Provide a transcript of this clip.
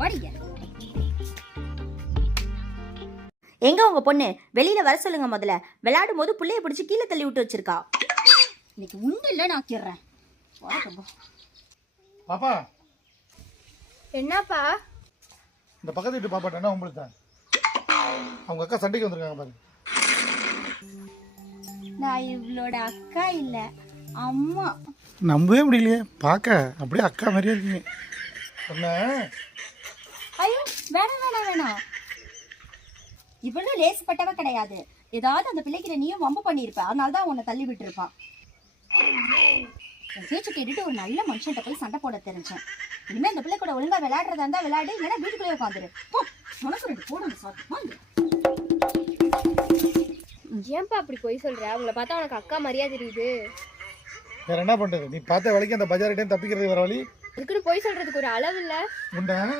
வாடிங்க. எங்க உங்க பொண்ணு? வெளியில வர சொல்லுங்க. முதல்ல விளையாடும் போது புள்ளைய பிடிச்சி கீழே தள்ளி விட்டு வச்சிருக்கா. இன்னைக்கு உண்டு இல்ல நான் ஆக்கிடுறேன். பாப்பா என்னப்பா? இந்த பக்கத்து வீட்டு பாப்பாட்ட என்ன உங்களுக்கு அவங்க அக்கா சண்டைக்கு வந்திருக்காங்க பாரு. நான் இவளோட அக்கா இல்ல, அம்மா. நம்பவே முடியலையே, பார்க்க அப்படியே அக்கா மாதிரியே இருக்கீங்க. என்ன? ஐயோ வேணாம் வேணாம் வேணாம். இவளும் லேசுப்பட்டவ கிடையாது. ஏதாவது அந்த பிள்ளைக்கிட்ட நீயும் வம்பு பண்ணியிருப்ப, அதனால தான் உன்னை தள்ளி விட்டுருப்பான். என் பேச்சு கேட்டுட்டு ஒரு நல்ல மனுஷன்ட்ட போய் சண்டை போட தெரிஞ்சேன். இனிமே அந்த பிள்ளை கூட ஒழுங்கா விளையாடுறதா இருந்தா விளையாடு, இல்லைன்னா வீட்டுக்குள்ளே உட்காந்துரு. உனக்கு ரெண்டு போட சாப்பிட்டு. ஏன்பா அப்படி போய் சொல்ற? அவங்கள பார்த்தா உனக்கு அக்கா மாதிரியா தெரியுது. வேற என்ன பண்றது? நீ பார்த்த வேலைக்கு அந்த பஜார்கிட்டையும் தப்பிக்கிறது வர வழி. இதுக்குன்னு போய் சொல்றதுக்கு ஒரு அளவு இல்ல. உண்டா?